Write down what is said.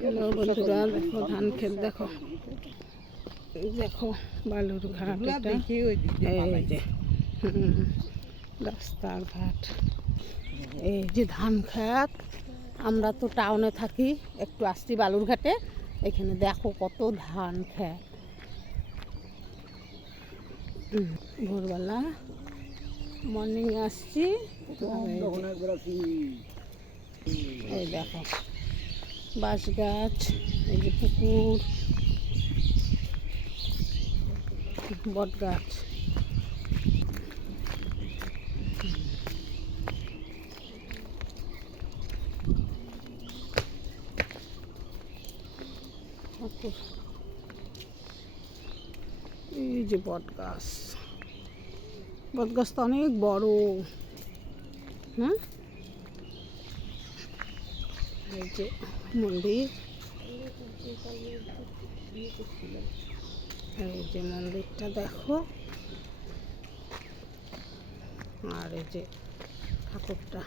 Hello বন্ধুরা, দেখো ধান ক্ষেত, দেখো দেখো বালুর ঘাট, এটা এই যে রাস্তাঘাট, এই যে ধান ক্ষেত। আমরা তো টাউনে থাকি, একটু আসছি বালুর ঘাটে। এখানে দেখো কত ধান ক্ষেত। ভোরবেলা মর্নিং আসছি, এই দেখো বাঁশ গাছ, এই যে পুকুর, বট গাছ। এই যে বট গাছ, বট গাছটা অনেক বড়। হ্যাঁ, এই যে মন্দির, এই যে মন্দিরটা দেখো, আর এই যে ঠাকুরটা।